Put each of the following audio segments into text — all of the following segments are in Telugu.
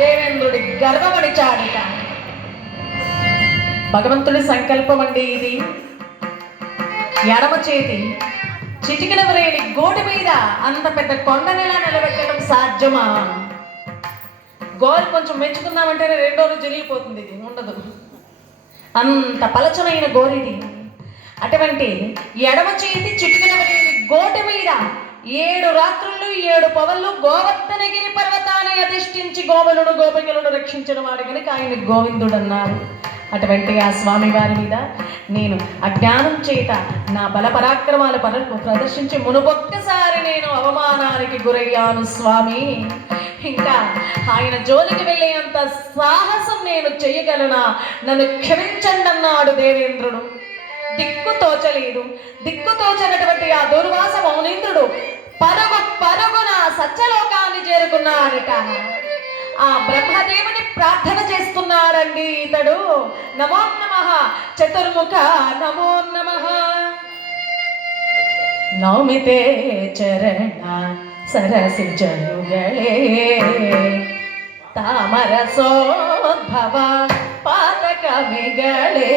దేవేంద్రుడి గర్వమని చాడిట. భగవంతుడి సంకల్పం అండి ఇది. ఎడమ చేతి చిటికిన వ్రేలి గోటి మీద అంత పెద్ద కొండనిలా నిలబెట్టడం సాధ్యమా? గోరు కొంచెం మెచ్చుకుందామంటేనే రెండో రోజు జరిగిపోతుంది. ఇది ఉండదు, అంత పలచనైన గోరిది. అటువంటి ఎడమ చేతి చిటికిన వ్రేలి గోటి మీద 7 రాత్రులు 7 పవళ్ళు గోవర్ధనగిరి పర్వతాన్ని అధిష్ఠించి గోవులను గోపికలను రక్షించిన వాడు కనుక ఆయన గోవిందుడు అన్నారు. అటువంటి ఆ స్వామి వారి మీద నేను అజ్ఞానం చేత నా బల పరాక్రమాల ప్రదర్శించి మునుపొక్కసారి నేను అవమానానికి గురయ్యాను స్వామి. ఇంకా ఆయన జోలికి వెళ్ళేంత సాహసం నేను చెయ్యగలనా? నన్ను క్షమించండి అన్నాడు దేవేంద్రుడు. దిక్కు తోచలేదు. దిక్కు తోచనటువంటి ఆ దుర్వాస మౌనేంద్రుడు పరుగున సత్యలోకాన్ని చేరుకున్నాడట. ఆ బ్రహ్మదేవుని ప్రార్థన చేస్తున్నాడండి ఇతడు. నమో నమః చతుర్ముఖ నమో నమః. నౌమితే చరణ సరసిజయుగళే ತಾಮರಸೋದ್ಭವ ಪಾತಕಮಿಗಳೇ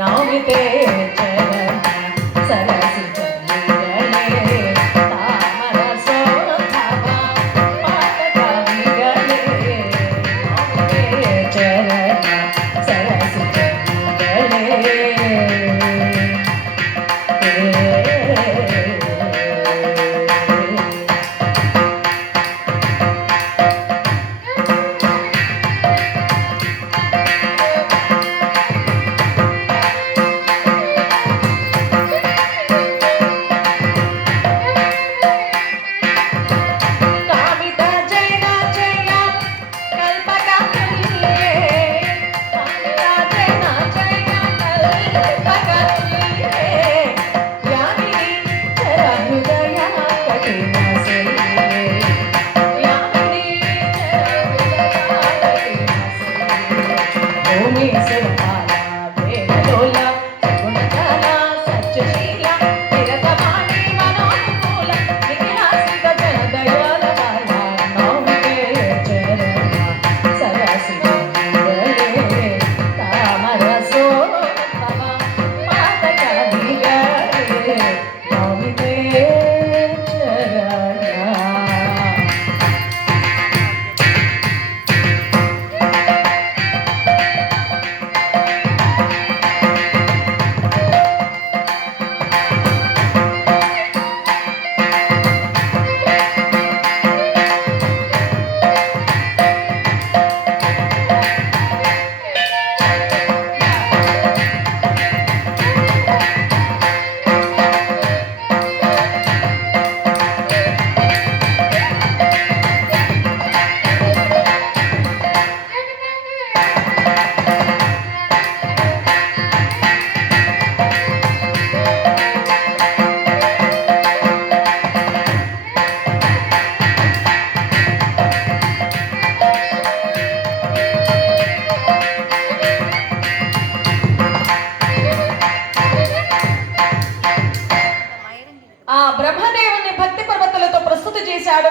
ನೌಮಿತೆ ಚರಣ ಸರಸಿಜಯುಗಳೇ ತಾಮರಸೋದ್ಭವ ಪಾತಕಮಿಗಳೇ ನೌಮಿತೆ ಚರಣ ಸರಸಿಜಯುಗಳೇ.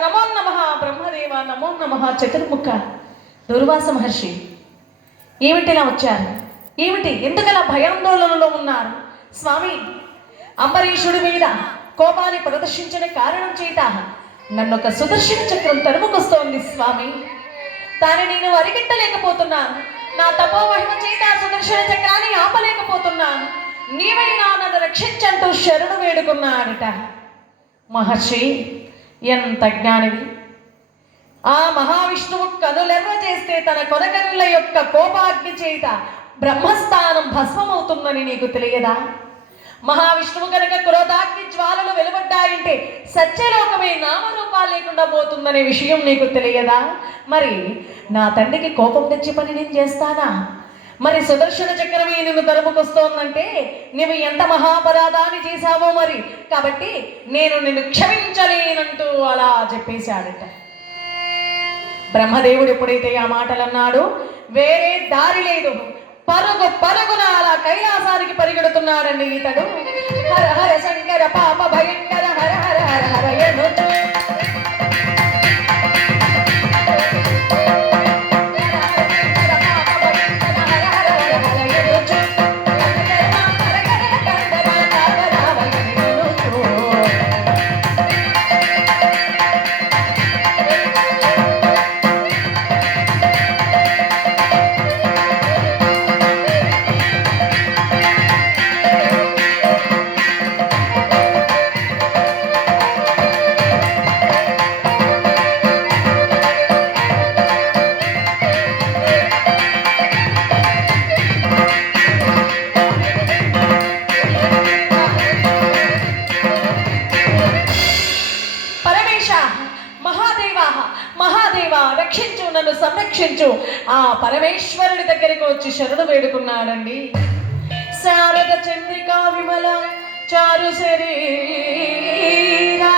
నమో నమః బ్రహ్మదేవ నమో నమః చతుర్ముఖ. దుర్వాస మహర్షి ఏమిటిలా వచ్చారు? ఏమిటి ఎందుకలా భయాందోళనలో ఉన్నారు? స్వామి, అంబరీషుడి మీద కోపాన్ని ప్రదర్శించిన కారణం చేత నన్ను ఒక సుదర్శన చక్రం తరుముకొస్తోంది స్వామి. దాన్ని నేను అరిగెట్టలేకపోతున్నాను. నా తపోమహిమ చేత సుదర్శన చక్రాన్ని ఆపలేకపోతున్నాను. నీవైనా నన్ను రక్షించంటూ శరణు వేడుకున్నాడట. మహర్షి ఎంత జ్ఞానివి! ఆ మహావిష్ణువు కనులెర్ర చేస్తే తన కొనకనుల యొక్క కోపాగ్ని చేత బ్రహ్మస్థానం భస్మమవుతుందని నీకు తెలియదా? మహావిష్ణువు కనుక క్రోధాగ్ని జ్వాలలు వెలువడ్డాయంటే సత్యలోకమే నామరూపాలు లేకుండా పోతుందనే విషయం నీకు తెలియదా? మరి నా తండ్రికి కోపం తెచ్చి పని నేను చేస్తానా? మరి సుదర్శన చక్రమే నిన్ను తరుముకొస్తోందంటే నీవు ఎంత మహాపరాధాన్ని చేశావో మరి. కాబట్టి నేను నిన్ను క్షమించలేనంటూ అలా చెప్పేశాడట. బ్రహ్మదేవుడు ఎప్పుడైతే ఆ మాటలు అన్నాడో వేరే దారి లేదు. పరుగున అలా కైలాసానికి పరిగెడుతున్నాడండి ఇతడు. హర హర శంకర పాప భయంకర హర హర హర హర ఎనుచు రక్షించు, నన్ను సంరక్షించు ఆ పరమేశ్వరుడి దగ్గరికి వచ్చి శరణు వేడుకున్నాడండి. శారద చంద్రికా విమల చారు శరీరా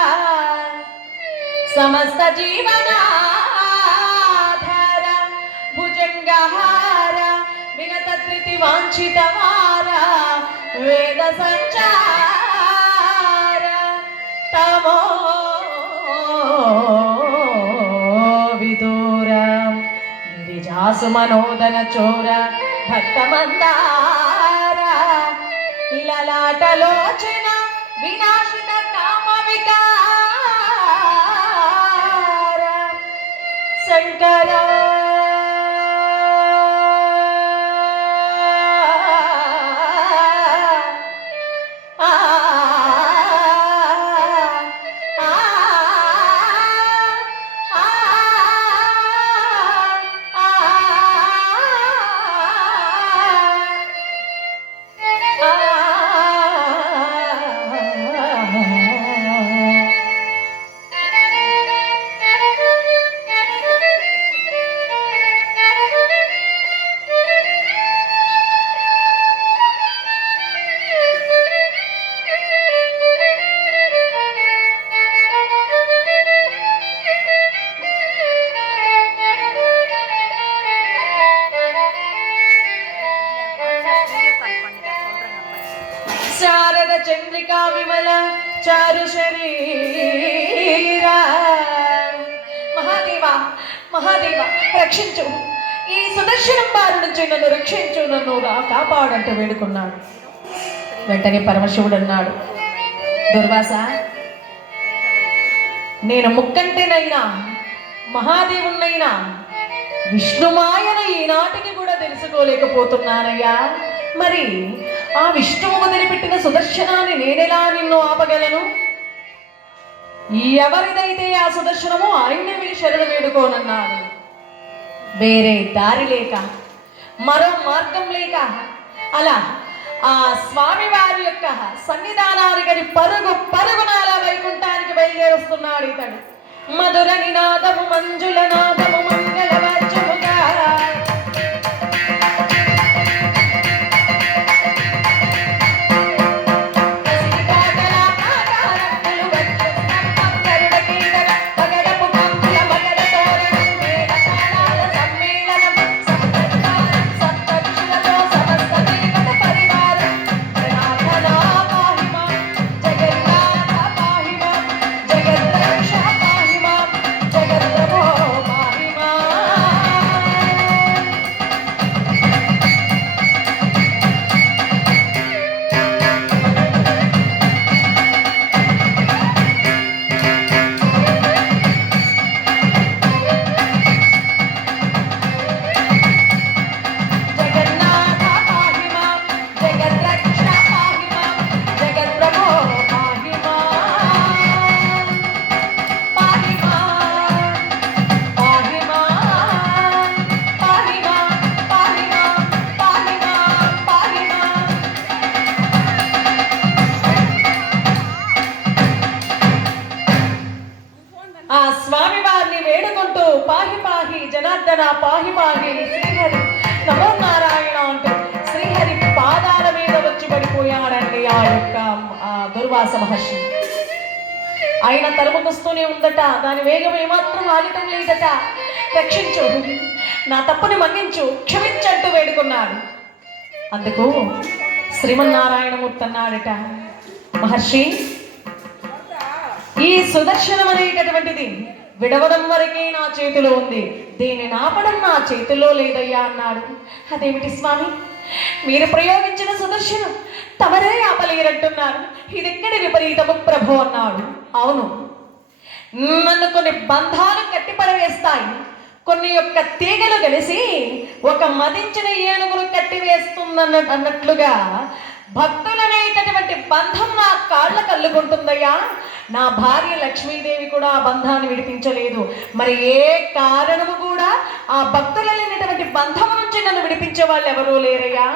సమస్త జీవనాధార భుజంగహార విగత ధృతి వాంఛితవార వేద సంచార తమో విదూర గిరిజాసు మనోదన చోర భక్త మందార లలాటలోచన వినాశిత కామ వికార శంకర శారద చంద్రికా విమల చారు శరీరా మహాదేవ మహాదేవ రక్షించు, ఈ సుదర్శనం బారి నుంచి నన్ను రక్షించు, నన్ను కాపాడంటూ వేడుకున్నాడు. వెంటనే పరమశివుడు అన్నాడు, దుర్వాస, నేను ముక్కంటేనైనా మహాదేవుణ్ణైనా విష్ణుమాయన ఈనాటికి కూడా తెలుసుకోలేకపోతున్నానయ్యా. మరి ఆ విష్ణువు వదిలిపెట్టిన సుదర్శనాన్ని నేనెలా నిన్ను ఆపగలను? ఎవరిదైతే ఆ సుదర్శనమో ఆయన్ని వెళ్ళి శరణు వేడుకోనన్నాడు. వేరే దారి లేక, మరో మార్గం లేక అలా ఆ స్వామి వారి యొక్క సన్నిధానానికి పరుగు పరుగున అలా వైకుంఠానికి బయలుదేరుస్తున్నాడు ఇతడు. మధుర నినాదము మంజుల నాదము మంగళవాద్యముగా ఆ స్వామి వారిని వేడుకుంటూ పాహి పాహి జనార్దన పాహి పాహి శ్రీహరి నమో నారాయణ అంటూ శ్రీహరి పాదాల మీద వచ్చి పడిపోయాడండి ఆ యొక్క దుర్వాస మహర్షి. ఆయన తరుముకొస్తూనే ఉందట, దాని వేగం ఏమాత్రం ఆగటం లేదట. రక్షించు, నా తప్పుని మన్నించు, క్షమించంటూ వేడుకున్నాడు. అందుకు శ్రీమన్నారాయణమూర్తి అన్నాడట, మహర్షి, ఈ సుదర్శనం అనేటటువంటిది విడవడం వరకే నా చేతిలో ఉంది, దీన్ని నాపడం నా చేతిలో లేదయ్యా అన్నాడు. అదేమిటి స్వామి, మీరు ప్రయోగించిన సుదర్శనం తమరే ఆపలేరంటున్నారు, ఇదెక్కడి విపరీతము ప్రభు అన్నాడు. అవును, నన్ను కొన్ని బంధాలు కట్టిపడవేస్తాయి, కొన్ని యొక్క తీగలు కలిసి ఒక మదించిన ఏనుగును కట్టివేస్తుందన్నట్లుగా భక్తులనేటటువంటి బంధం నా కాళ్ళ కల్లుకుంటుందయ్యా. నా భార్య లక్ష్మీదేవి కూడా ఆ బంధాన్ని విడిపించలేదు, మరి ఏ కారణము కూడా ఆ భక్తులనేటటువంటి బంధం నుంచి నన్ను విడిపించే వాళ్ళు ఎవరూ లేరయ్యా.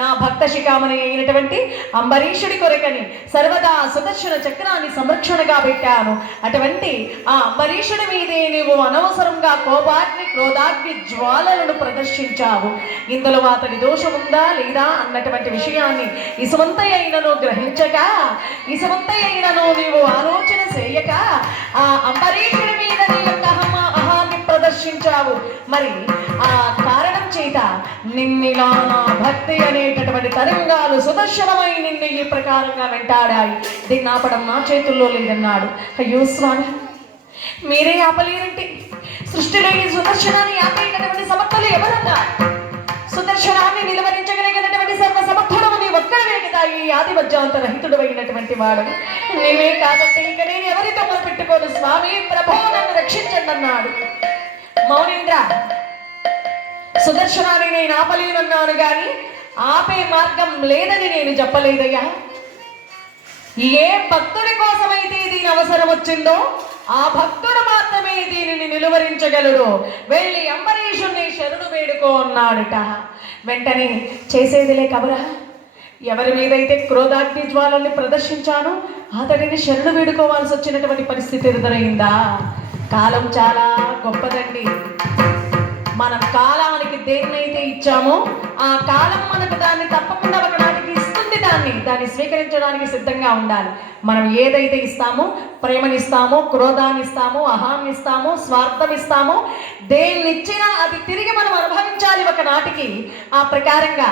నా భక్త శిఖామణి అయినటువంటి అంబరీషుడి కొరకని సర్వదా సుదర్శన చక్రాన్ని సంరక్షణగా పెట్టాను. అటువంటి ఆ అంబరీషుడి మీదే నీవు అనవసరంగా కోపాగ్ని క్రోధాగ్ని జ్వాలలను ప్రదర్శించావు. ఇందులో అతడి దోషముందా లేదా అన్నటువంటి విషయాన్ని ఇసుమంతయైనను గ్రహించక, ఇసుమంతయైనను నీవు ఆలోచన చేయక ఆ అంబరీషుడి మీద నీ యొక్క అహాన్ని ప్రదర్శించావు. మరి ఆ కారణం చేత నిన్నిలా నా భక్తి అనేటటువంటి తరంగాలు సుదర్శనమై నిన్ను ఈ ప్రకారంగా వెంటాడాయి. దీన్ని ఆపడం నా చేతుల్లో లేదన్నాడు. అయ్యో స్వామి, మీరే ఆపలేరంటే సృష్టిలో ఈ సుదర్శనాన్ని ఆపేటటువంటి సమర్థులు ఎవరన్నా? సుదర్శనాన్ని నిలువరించగలిగినటువంటి సర్వ సమర్థుడు నీ ఒక్కడే కదా, ఈ ఆదిమధ్యాంత రహితుడు అయినటువంటి వాడు నీవే కాబట్టి ఇక నేను ఎవరితో మొదలుపెట్టుకోను స్వామి, ప్రభో నన్ను రక్షించండి అన్నాడు. మౌనేంద్ర, సుదర్శనాన్ని నేను ఆపలేనన్నాను గాని ఆపే మార్గం లేదని నేను చెప్పలేదయ్యా. ఏ భక్తుడి కోసమైతే దీని అవసరం వచ్చిందో ఆ భక్తుడు మాత్రమే దీనిని నిలువరించగలడు. వెళ్ళి అంబరీషుణ్ణి శరణు వేడుకో అన్నాడుట. వెంటనే చేసేదిలే కబరా, ఎవరి మీదైతే క్రోధాగ్ని జ్వాలని ప్రదర్శించానో అతడిని శరణు వేడుకోవాల్సి వచ్చినటువంటి పరిస్థితి ఎదురైందా? కాలం చాలా గొప్పదండి. మనం కాలానికి దేన్నైతే ఇచ్చామో ఆ కాలం మనకు దాన్ని తప్పకుండా ఒకనాటికి ఇస్తుంది. దాన్ని స్వీకరించడానికి సిద్ధంగా ఉండాలి. మనం ఏదైతే ఇస్తామో, ప్రేమనిస్తామో, క్రోధాన్ని ఇస్తామో, అహాన్ని ఇస్తామో, స్వార్థం ఇస్తామో, దేన్నిచ్చినా అది తిరిగి మనం అనుభవించాలి ఒకనాటికి. ఆ ప్రకారంగా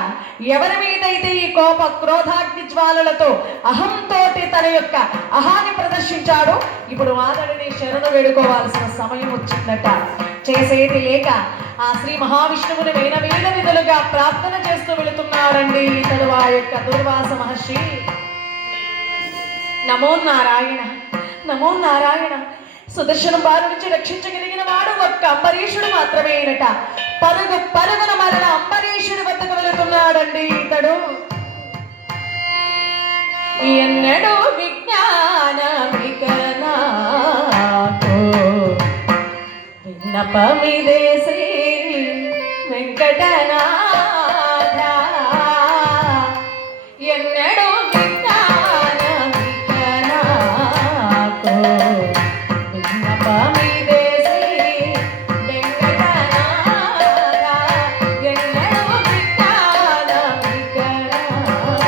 ఎవరి మీదైతే ఈ కోప క్రోధాగ్ని జ్వాలలతో అహంతో తన యొక్క అహాన్ని ప్రదర్శించాడో ఇప్పుడు వాదడిని శరణు వేడుకోవాల్సిన సమయం వచ్చిందట. చేసేది లేక ఆ శ్రీ మహావిష్ణువుని వేల విధులుగా ప్రార్థన చేస్తూ వెళుతున్నాడండి ఇతడు ఆ యొక్క దుర్వాస మహర్షి. నమో నారాయణ, నమో నారాయణ. సుదర్శనం బారి నుంచి రక్షించగలిగిన వాడు ఒక్క అంబరీషుడు మాత్రమేనట. పరుగు పరుగున మరణ అంబరీషుడి వద్దకు వెళుతున్నాడండి ఇతడు. ఎన్నడూ విజ్ఞానమిక నాకు విన్నపమిదే శ్రీ వెంకటనాథ. ఎన్నడూ విజ్ఞానమిక నాకు విన్నపమిదే శ్రీ వెంకటనాథ. ఎన్నడూ విజ్ఞానమిక నాకు.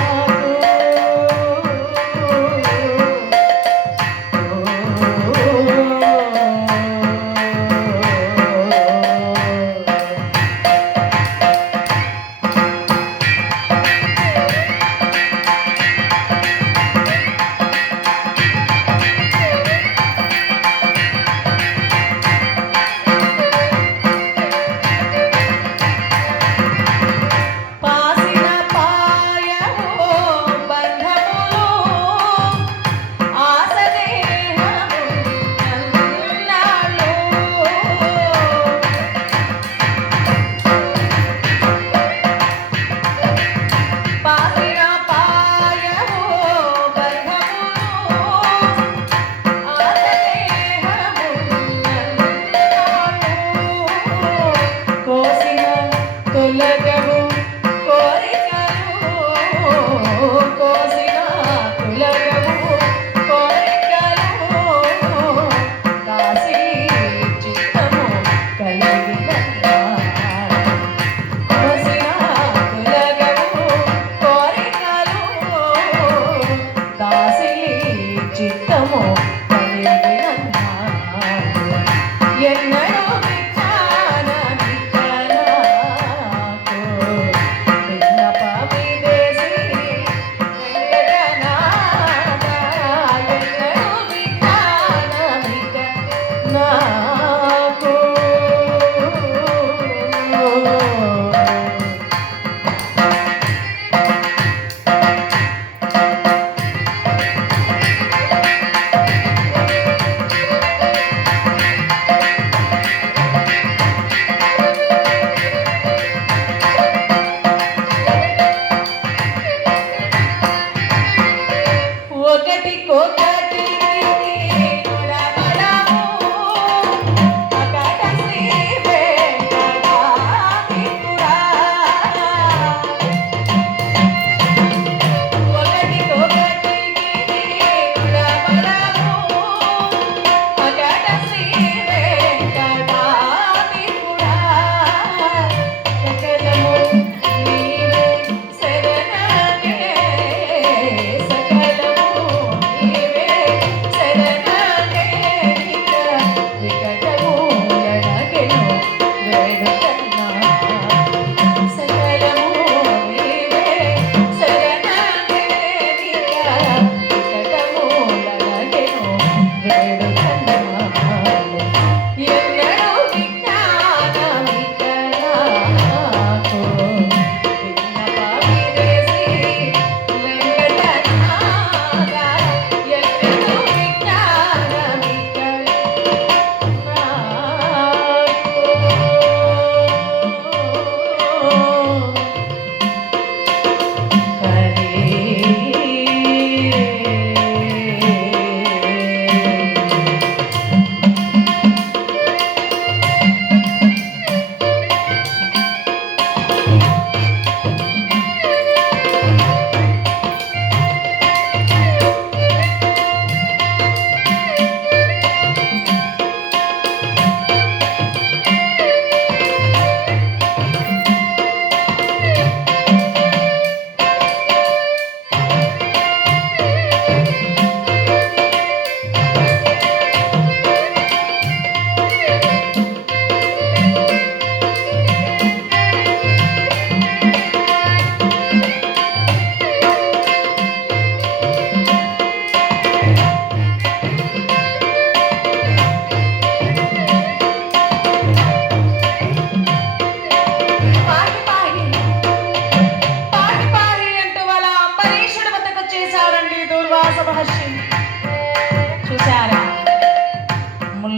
చూసారా,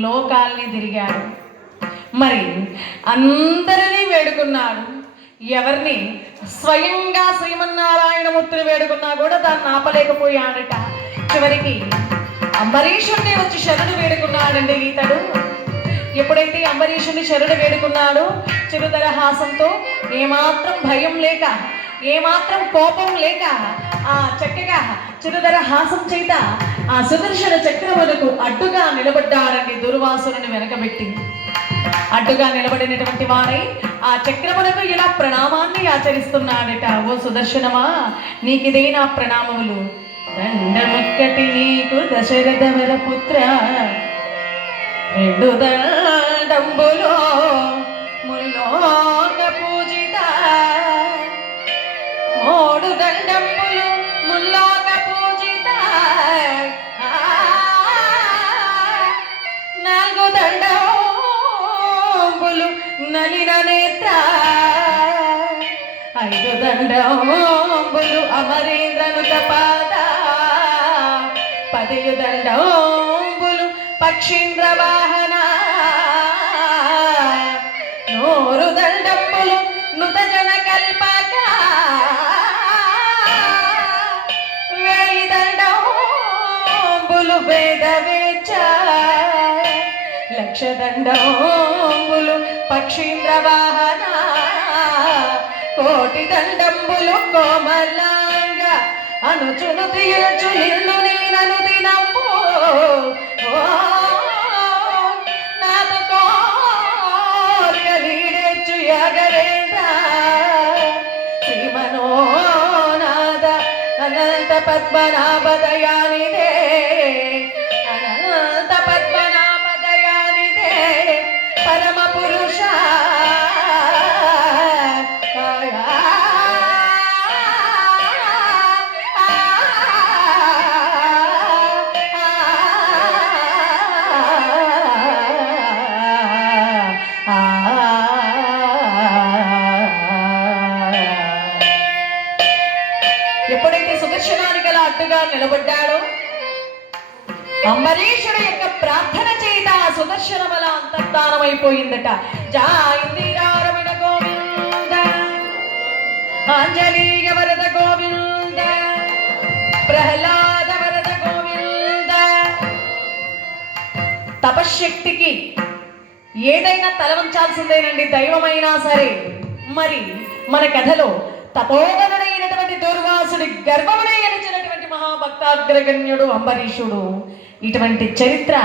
లోకాల్ని తిరిగాడు, మరి అందరినీ వేడుకున్నాడు. ఎవరిని? స్వయంగా శ్రీమన్నారాయణమూర్తిని వేడుకున్నా కూడా దాన్ని ఆపలేకపోయాడట. చివరికి అంబరీషుణ్ణి వచ్చి శరణు వేడుకున్నాడండి ఈతడు. ఎప్పుడైతే అంబరీషుని శరణు వేడుకున్నాడు, చిరుదర హాసంతో, ఏమాత్రం భయం లేక, ఏమాత్రం కోపం లేక, ఆ చక్కగా చిరుదర హాసం చేత ఆ సుదర్శన చక్రములకు అడ్డుగా నిలబడ్డాడండి. దుర్వాసుని వెనకబెట్టి అడ్డుగా నిలబడినటువంటి వాడై ఆ చక్రములకు ఇలా ప్రణామాన్ని ఆచరిస్తున్నాడట. ఓ సుదర్శనమా, నీకిదే నా ప్రణామములు. దండముక్కటి నీకు దశరథ వరపుత్ర, రెండు దండంబులో ముల్లోక పూజిత, మూడు దండంబులు ముల్లోక పూజిత, నాలుగు దండంబులు నలిన నేత్ర, ఐదు దండంబులు అమరేంద్రనుత పాద, పదియు దండంబులు పక్షీంద్ర వాహన, నూరు దండంబులు నుత జన కల్పక, వేయి దండంబులు వేద వేచ, లక్ష దండంబులు పక్షీంద్ర వాహన, కోటి దండంబులు కోమలాంగ, అనుచును తీర్చు నిన్ను నేనను దినంబు, నాదు కోర్కలీడెచ్చు యాగరేంద్ర, శ్రీమనోనాథ అనంత పద్మనాభదయానిదే, అనంత పద్మనాభదయానిదే, పరమ పురుష ఎప్పుడైతే సుదర్శనానికి అలా అడ్డుగా నిలబడ్డాడో, అంబరీషుడు యొక్క ప్రార్థన చేత సుదర్శనం అలా అంతర్ధానమైపోయిందట. జాయిందిరారమణ గోవింద, ఆంజనేయ వరద గోవింద, ప్రహ్లాద వరద గోవింద. తపశ్శక్తికి ఏదైనా తలవంచాల్సిందేనండి, దైవమైనా సరే. మరి మన కథలో తపోధనుడైనటువంటి దుర్వాసుడి గర్భమునే ఎనిచినటువంటి మహాభక్తాగ్రగణ్యుడు అంబరీషుడు. ఇటువంటి చరిత్ర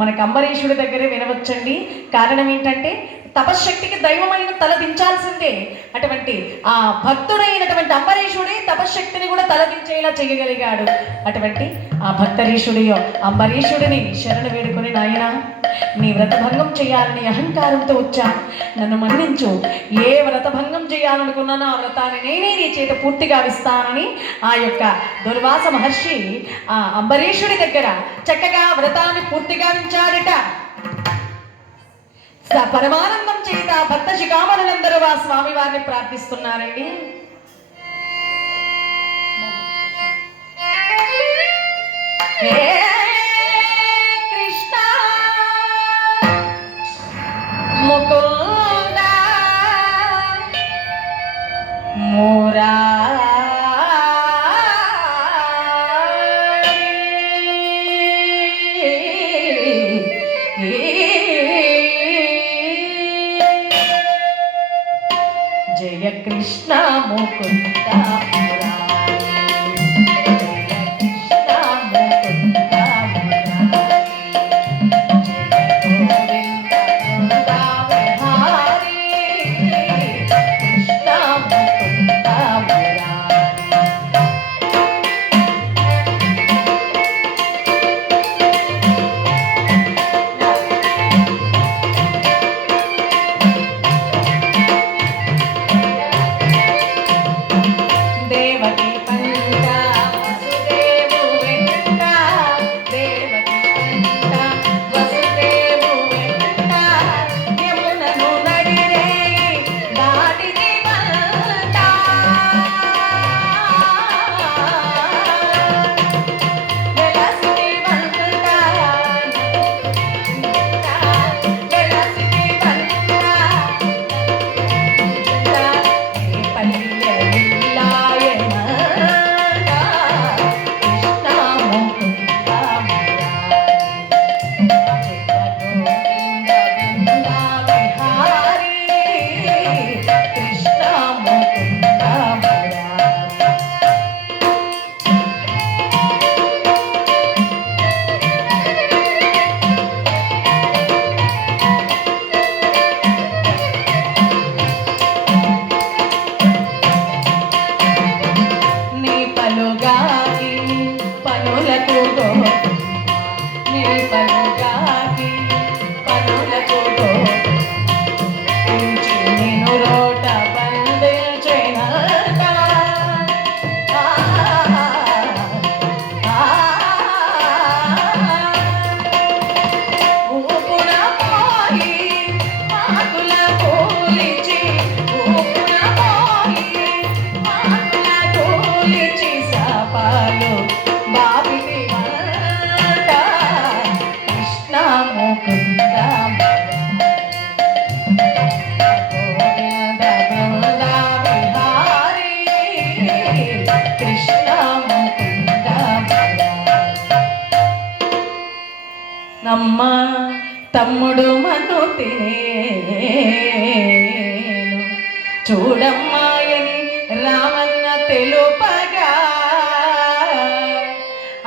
మనకు అంబరీషుడి దగ్గరే వినవచ్చండి. కారణం ఏంటంటే తపశ్శక్తికి దైవమైన తలదించాల్సిందే. అటువంటి ఆ భక్తుడైనటువంటి అంబరీషుడే తపశ్శక్తిని కూడా తలదించేలా చేయగలిగాడు. అటువంటి ఆ భక్తరీషుడి అంబరీషుడిని శరణు వేడుకొని, నాయన నీ వ్రతభంగం చేయాలని అహంకారంతో వచ్చాను, నన్ను మన్నించు. ఏ వ్రతభంగం చేయాలనుకున్నానో ఆ వ్రతాన్ని నేనే నీ చేత పూర్తిగా విస్తానని ఆ యొక్క దుర్వాస మహర్షి ఆ అంబరీషుడి దగ్గర చక్కగా వ్రతాన్ని పూర్తిగా ఉంచాడట. పరమానందం చేత భక్త శిఖామణులందరూ ఆ స్వామి వారిని ప్రార్థిస్తున్నారండి. కృష్ణ ముకుంద మురా జయ కృష్ణ ముకుంద నమ్మ తమ్ముడు మను తినేను చూడమ్మాయని రామన్న తెలుపగా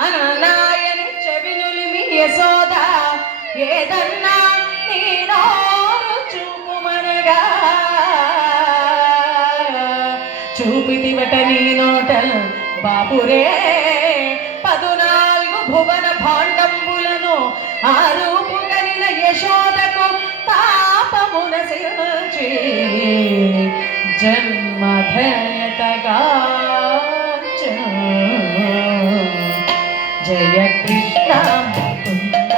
అన్నాయని చెవినులిమి యశోద ఏదన్నా నీ నోరు చూపుమనగా చూపితివట నీ నోటల్ బాపురే 14 భువన భాండంబులను ఆరూపు కలిన యశోదకు తాపమున సిల్చి జన్మధన్యతగా జయ కృష్ణ ముకుంద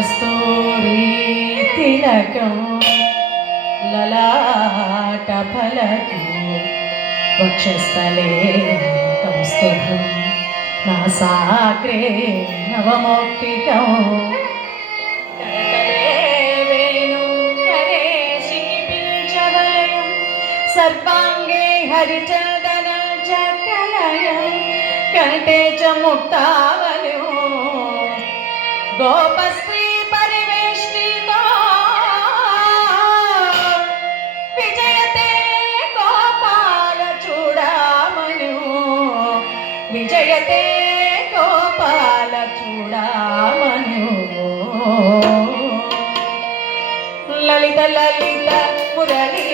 కస్తూరి తిలకం లలాట ఫలకం వక్షస్థలే కౌస్తుభం నాసాగ్రే నవమౌక్తికం सर्वांगे हरिचंदन चकलयं कंठे च मुक्तावल्यो गोपस्त्री परिवेष्टितो विजयते गोपाल चूडामणिो विजयते गोपाल चूडामणिो ललित ललित मुरली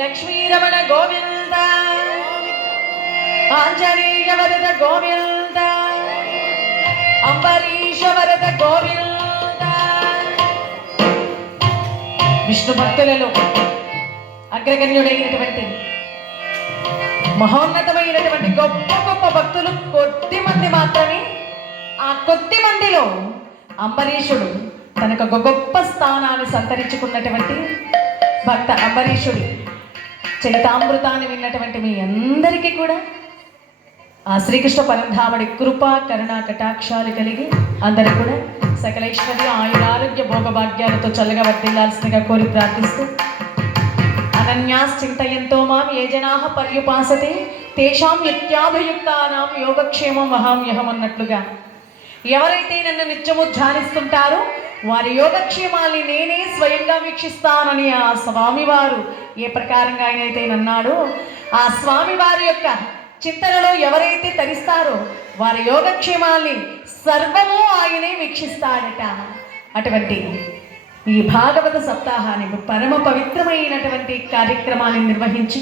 లక్ష్మీరమణ గోవింద ఆంజనేయ వరద గోవింద అంబరీష వరద గోవింద. విష్ణు భక్తులలో అగ్రగణ్యుడైనటువంటి మహోన్నతమైనటువంటి గొప్ప గొప్ప భక్తులు కొద్ది మంది మాత్రమే. ఆ కొద్ది మందిలో అంబరీషుడు తనకు ఒక గొప్ప స్థానాన్ని సంతరించుకున్నటువంటి భక్త అంబరీషుడు చరితామృతాన్ని విన్నటువంటి మీ అందరికీ కూడా ఆ శ్రీకృష్ణ పరంధాముడి కృప కరుణా కటాక్షాలు కలిగి అందరూ కూడా సకల ఐశ్వర్య ఆయురారోగ్య భోగభాగ్యాలతో చల్లగా వర్తిల్లాల్సిందిగా కోరి ప్రార్థిస్తూ అనన్యాశ్చింతయంతో మాం ఏ జనాః పర్యుపాసతే తేషాం నిత్యాభియుక్తానాం యోగక్షేమం వహామ్యహం అన్నట్లుగా ఎవరైతే నన్ను నిత్యము ధ్యానిస్తుంటారో వారి యోగక్షేమాల్ని నేనే స్వయంగా వీక్షిస్తానని ఆ స్వామివారు ఏ ప్రకారంగా ఆయనైతే నన్నాడో ఆ స్వామివారి యొక్క చింతనలో ఎవరైతే తరిస్తారో వారి యోగక్షేమాల్ని సర్వము ఆయనే వీక్షిస్తాడట. అటువంటి ఈ భాగవత సప్తాహాన్ని పరమ పవిత్రమైనటువంటి కార్యక్రమాన్ని నిర్వహించి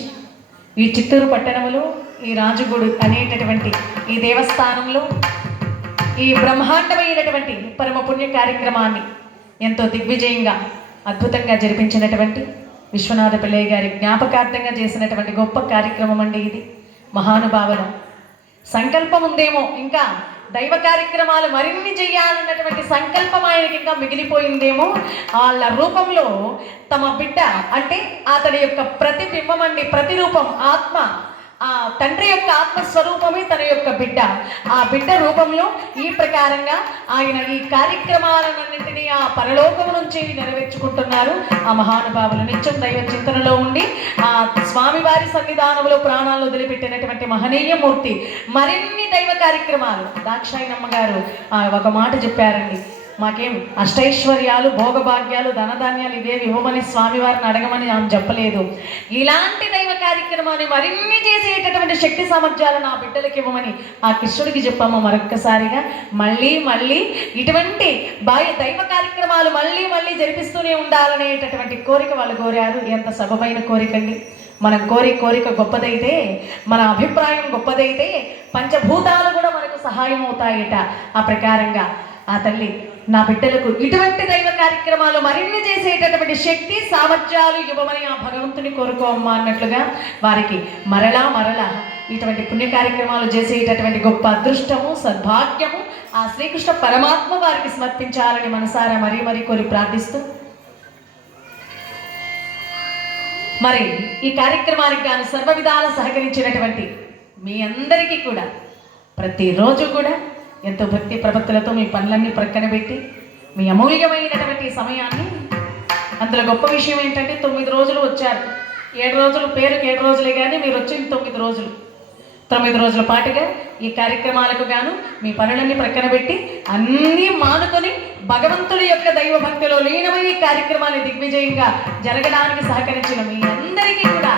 ఈ చిత్తూరు పట్టణంలో ఈ రాజుగుడు అనేటటువంటి ఈ దేవస్థానంలో ఈ బ్రహ్మాండమైనటువంటి పరమ పుణ్య కార్యక్రమాన్ని ఎంతో దిగ్విజయంగా అద్భుతంగా జరిపించినటువంటి విశ్వనాథ పిల్లయ్య గారి జ్ఞాపకార్థంగా చేసినటువంటి గొప్ప కార్యక్రమం అండి ఇది. మహానుభావులు సంకల్పం ఉందేమో ఇంకా దైవ కార్యక్రమాలు మరిన్ని చేయాలన్నటువంటి సంకల్పం ఆయనకి ఇంకా మిగిలిపోయిందేమో. వాళ్ళ రూపంలో తమ బిడ్డ అంటే అతడి యొక్క ప్రతిబింబం అండి, ప్రతిరూపం ఆత్మ, ఆ తండ్రి యొక్క ఆత్మస్వరూపమే తన యొక్క బిడ్డ. ఆ బిడ్డ రూపంలో ఈ ప్రకారంగా ఆయన ఈ కార్యక్రమాలన్నింటినీ ఆ పరలోకం నుంచి నెరవేర్చుకుంటున్నారు. ఆ మహానుభావులు నిత్యం దైవ చింతనలో ఉండి ఆ స్వామివారి సన్నిధానంలో ప్రాణాలు వదిలిపెట్టినటువంటి మహనీయ మూర్తి. మరిన్ని దైవ కార్యక్రమాలు దాక్షాయణమ్మ గారు ఒక మాట చెప్పారండి, మాకేం అష్టైశ్వర్యాలు భోగభాగ్యాలు ధనధాన్యాలు ఇవేవి ఇవ్వమని స్వామివారిని అడగమని ఆమె చెప్పలేదు. ఇలాంటి దైవ కార్యక్రమాన్ని మరిన్ని చేసేటటువంటి శక్తి సామర్థ్యాలు నా బిడ్డలకి ఇవ్వమని ఆ కృష్ణుడికి చెప్పాము. మరొక్కసారిగా మళ్ళీ మళ్ళీ ఇటువంటి దైవ కార్యక్రమాలు మళ్ళీ మళ్ళీ జరిపిస్తూనే ఉండాలనేటటువంటి కోరిక వాళ్ళు కోరారు. ఎంత సబబైన కోరికండి. మనం కోరిక గొప్పదైతే, మన అభిప్రాయం గొప్పదైతే పంచభూతాలు కూడా మనకు సహాయం అవుతాయట. ఆ ప్రకారంగా ఆ తల్లి నా బిడ్డలకు ఇటువంటి దైవ కార్యక్రమాలు మరిన్ని చేసేటటువంటి శక్తి సామర్థ్యాలు ఇవ్వమని ఆ భగవంతుని కోరుకోమ్మా అన్నట్లుగా వారికి మరలా ఇటువంటి పుణ్య కార్యక్రమాలు చేసేటటువంటి గొప్ప అదృష్టము సద్భాగ్యము ఆ శ్రీకృష్ణ పరమాత్మ వారికి సమర్పించాలని మనసారా మరీ కోరి ప్రార్థిస్తూ, మరి ఈ కార్యక్రమానికి గాను సర్వ విధాల సహకరించినటువంటి మీ అందరికీ కూడా ప్రతిరోజు కూడా ఎంతో భక్తి ప్రభక్తులతో మీ పనులన్నీ ప్రక్కన పెట్టి మీ అమూల్యమైనటువంటి సమయాన్ని, అందులో గొప్ప విషయం ఏంటంటే 9 రోజులు వచ్చారు. 7 రోజులు పేరుకి 7 రోజులే కానీ మీరు వచ్చింది 9 రోజుల పాటుగా ఈ కార్యక్రమాలకు గాను మీ పనులన్నీ ప్రక్కన పెట్టి అన్నీ మానుకొని భగవంతుడి యొక్క దైవ భక్తిలో లీనమై ఈ కార్యక్రమాన్ని దిగ్విజయంగా జరగడానికి సహకరించిన మీ అందరికీ కూడా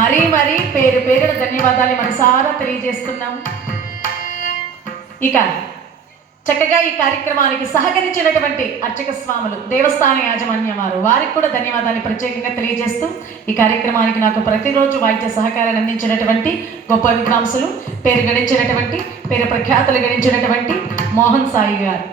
మరీ పేరున ధన్యవాదాలు మనసారా తెలియజేస్తున్నాము. ఇక చక్కగా ఈ కార్యక్రమానికి సహకరించినటువంటి అర్చక స్వాములు, దేవస్థాన యాజమాన్యం వారికి కూడా ధన్యవాదాలు ప్రత్యేకంగా తెలియజేస్తూ, ఈ కార్యక్రమానికి నాకు ప్రతిరోజు వాయిద్య సహకారాన్ని అందించినటువంటి గొప్ప విద్వాంసులు, పేరు ప్రఖ్యాతులు గడించినటువంటి మోహన్ సాయి గారు,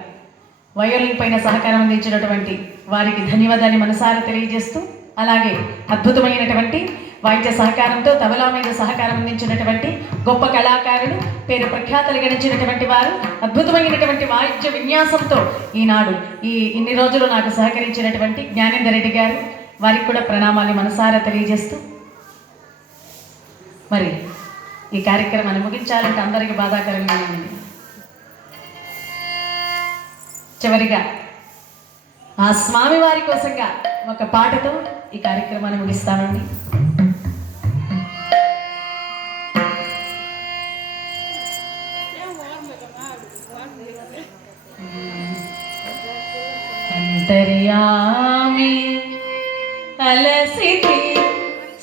వయోలిన్ పైన సహకారం అందించినటువంటి వారికి ధన్యవాదాన్ని మనసారా తెలియజేస్తూ, అలాగే అద్భుతమైనటువంటి వాయిద్య సహకారంతో తబలా మీద సహకారం అందించినటువంటి గొప్ప కళాకారులు, పేరు ప్రఖ్యాతలు గణించినటువంటి వారు, అద్భుతమైనటువంటి వాయిద్య విన్యాసంతో ఈనాడు ఇన్ని రోజులు నాకు సహకరించినటువంటి జ్ఞానేందర్ రెడ్డి గారు, వారికి కూడా ప్రణామాలు మనసారా తెలియజేస్తూ, మరి ఈ కార్యక్రమాన్ని ముగించాలంటే అందరికీ బాధాకరంగా ఉంది. చివరిగా ఆ స్వామి వారి కోసంగా ఒక పాటతో ఈ కార్యక్రమాన్ని ముగిస్తానండి. అంతర్యామి అలసితి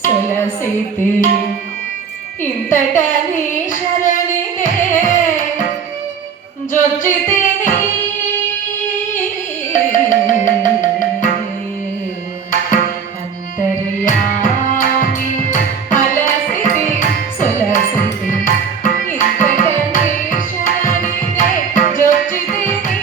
సలసితి ఇంతటని శరణిదే జొచ్చితిని అంతర్యామి అలసితి సలసితి ఇంతటని శరణిదే జొచ్చితిని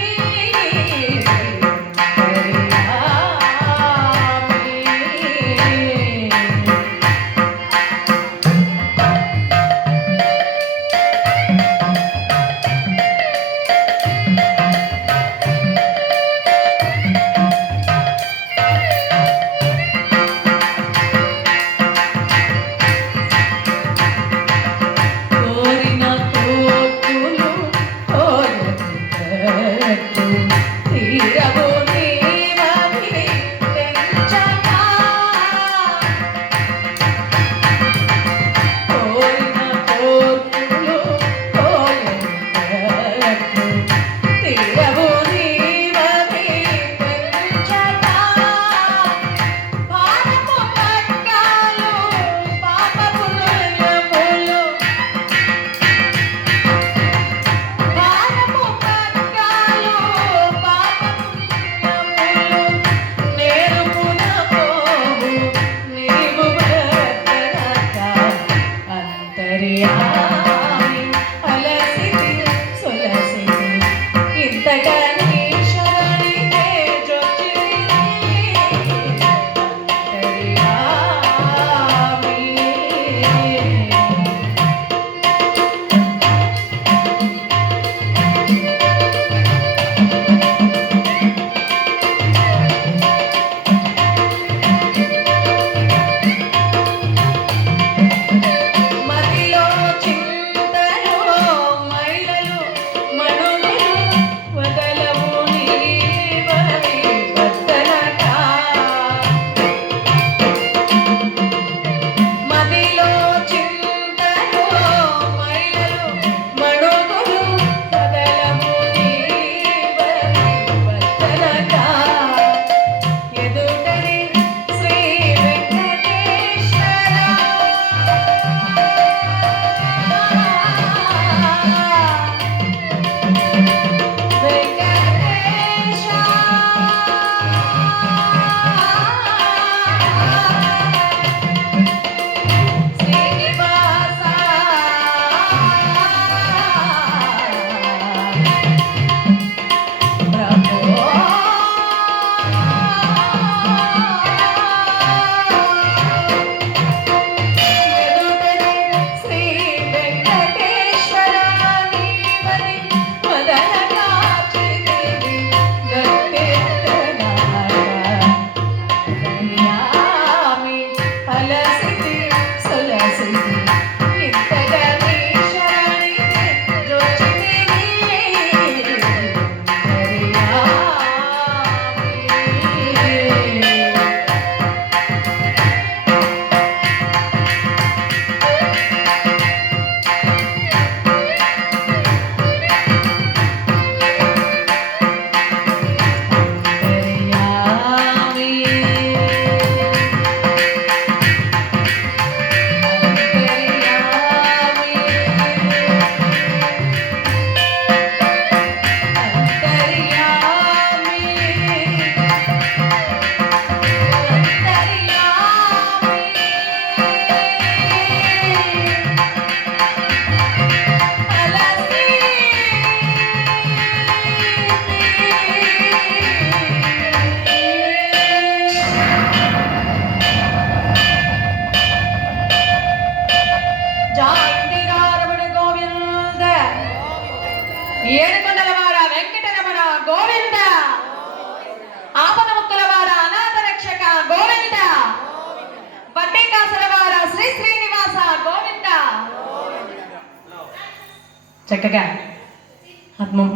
చక్కగా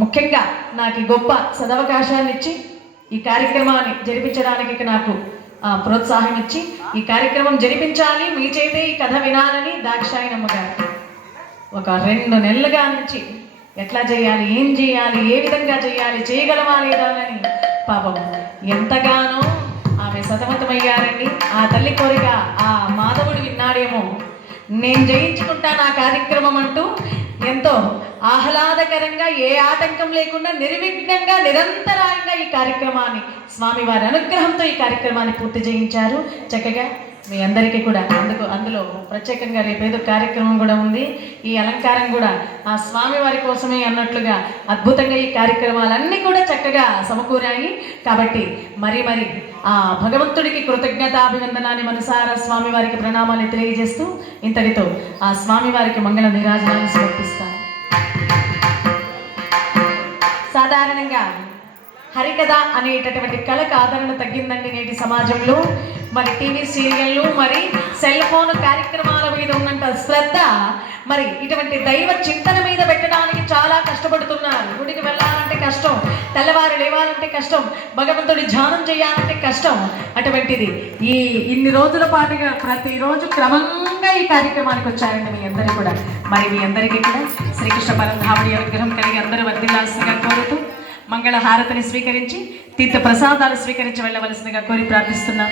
ముఖ్యంగా నాకు ఈ గొప్ప సదవకాశాన్ని ఇచ్చి ఈ కార్యక్రమాన్ని జరిపించడానికి నాకు ప్రోత్సాహం ఇచ్చి ఈ కార్యక్రమం జరిపించాలి, మీ చేతే ఈ కథ వినాలని దాక్షాయణమ్మ గారు ఒక 2 నెలలుగా నుంచి ఎట్లా చేయాలి, ఏం చేయాలి, ఏ విధంగా చేయాలి, చేయగలమా లేదా అని పాపం ఎంతగానో ఆమె సతమతమయ్యారండి. ఆ తల్లి కోరిక ఆ మాధవుడు విన్నాడేమో, నేను జయించుకుంటాను ఆ కార్యక్రమం అంటూ ఎంతో ఆహ్లాదకరంగా ఏ ఆటంకం లేకుండా నిర్విఘ్నంగా నిరంతరాయంగా ఈ కార్యక్రమాన్ని స్వామివారి అనుగ్రహంతో ఈ కార్యక్రమాన్ని పూర్తి చేయించారు. చక్కగా మీ అందరికీ కూడా అందులో ప్రత్యేకంగా రేపు ఏదో కార్యక్రమం కూడా ఉంది. ఈ అలంకారం కూడా ఆ స్వామివారి కోసమే అన్నట్లుగా అద్భుతంగా ఈ కార్యక్రమాలన్నీ కూడా చక్కగా సమకూరాయి. కాబట్టి మరి ఆ భగవంతుడికి కృతజ్ఞతాభివందనాన్ని మనసారా స్వామివారికి ప్రణామాన్ని తెలియజేస్తూ ఇంతటితో ఆ స్వామివారికి మంగళ నీరాజనాన్ని సమర్పిస్తాను. సాధారణంగా హరికథ అనేటటువంటి కళకు ఆదరణ తగ్గిందండి నేటి సమాజంలో. మరి టీవీ సీరియళ్ళు, మరి సెల్ ఫోన్ కార్యక్రమాల మీద ఉన్నంత శ్రద్ధ మరి ఇటువంటి దైవ చింతన మీద పెట్టడానికి చాలా కష్టపడుతున్నారు. గుడికి వెళ్ళాలంటే కష్టం, తెల్లవారు లేవాలంటే కష్టం, భగవంతుడి ధ్యానం చేయాలంటే కష్టం. అటువంటిది ఇన్ని రోజుల పాటుగా ప్రతిరోజు క్రమంగా ఈ కార్యక్రమానికి వచ్చారండి మీ అందరూ కూడా. మరి మీ అందరికీ కూడా శ్రీకృష్ణ పరమధాముడి అనుగ్రహం కలిగి అందరూ వర్ధిల్లాల్సిందిగా కోరుతూ మంగళ హారతిని స్వీకరించి తీర్థ ప్రసాదాలు స్వీకరించి వెళ్ళవలసిందిగా కోరి ప్రార్థిస్తున్నాం.